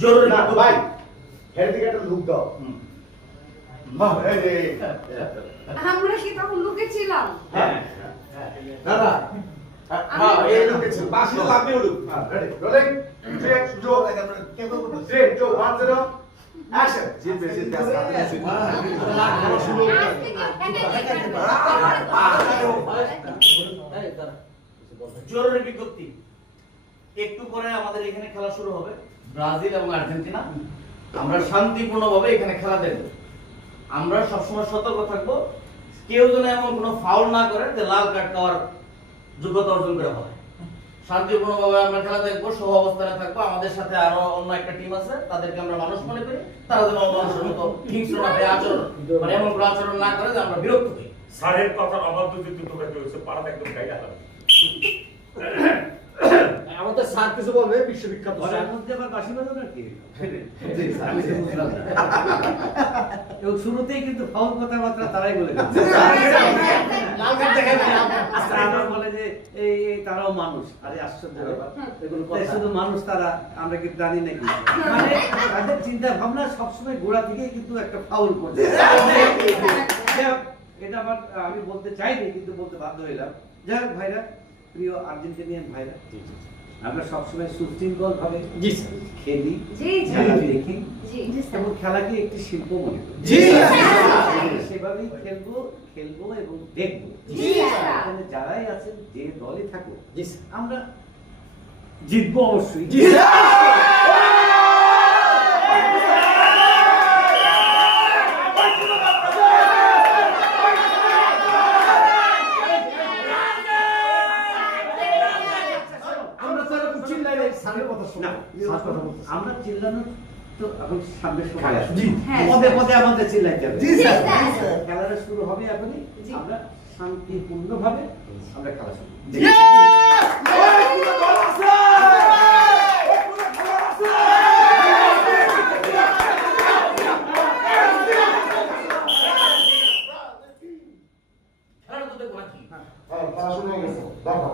জরুরি না ভাই, হেড দিকে একটা লুক দাও। আমরা কি তখন লুকেছিলাম? না না, হ্যাঁ এই লুকে ছিল, বাসে লাগবে লুক। Ready rolling 3 2 3 2 1 0 action. জরুরি বিজ্ঞপ্তি, একটু পরে আমাদের এখানে খেলা শুরু হবে, ব্রাজিল এবং আর্জেন্টিনা। আমরা শান্তিপূর্ণভাবে এখানে খেলা দেখব। আমরা সবসময় সতর্ক থাকবো, কেউ যেন এমন কোনো ফাউল না করে যে লাল কার্ড পাওয়ার যোগ্যতা অর্জন করে ফেলে। শান্তিপূর্ণভাবে আমরা খেলা দেখবো, সহ অবস্থানে থাকবো। আমাদের সাথে আরো অন্য একটা টিম আছে, তাদেরকে আমরা মানুষ মনে করি। তারা যেন মানুষের মতো হিংস্র না হয়ে আচরণ, মানে এমন কোনো আচরণ না করে যে আমরা বিরক্ত হই। স্যারের কথার অবাধ্য যদি তোমরা কেউ হচ্ছে পাড়াতে একদম গাইডা হবে। আমাদের স্যার কিছু বলবে, বিশ্ববিখ্যাত স্যার। ঘরের মধ্যে আবার বাঁশি বাজানো নাকি? জি স্যার, আমি বুঝলাম না। এবং শুরুতেই কিন্তু ফাউল কথাবার্তা তারাই বলে লাল কার্ড দেখেন না। আবার বলে যে এই তারাও মানুষ। আরে আশ্চর্য ব্যাপার, এগুলো কথা শুধু মানুষ তারা, আমরা কি জানি নাকি? মানে তাদের চিন্তা ভাবনা সবসময় গোড়া থেকেই কিন্তু একটা ফাউল করছে। এটা আমার আমি বলতে চাইনি, কিন্তু বলতে বাধ্য হইলাম। যাই হোক ভাইরা, প্রিয় আর্জেন্টিনিয়ান ভাইরা, আমরা সবসময় সুশৃঙ্খল ভাবে খেলি, খেলা দেখি এবং খেলাকে একটি শিল্প মনে করি। সেভাবেই খেলবো এবং দেখবো। এখানে যারাই আছেন, যে দলে থাকো, আমরা জিতবো অবশ্যই। আমরা চিল্লানো তো এখন সামনের সময় আছে, পদে পদে আমাদের চিল্লাইতে হবে। খেলাটা শুরু হবে এখনই, আমরা শান্তিপূর্ণ ভাবে আমরা খেলা শুরু খেলাটা তো দেখবো নাকি? হ্যাঁ, খেলা শুরু হয়ে গেছে, দেখো।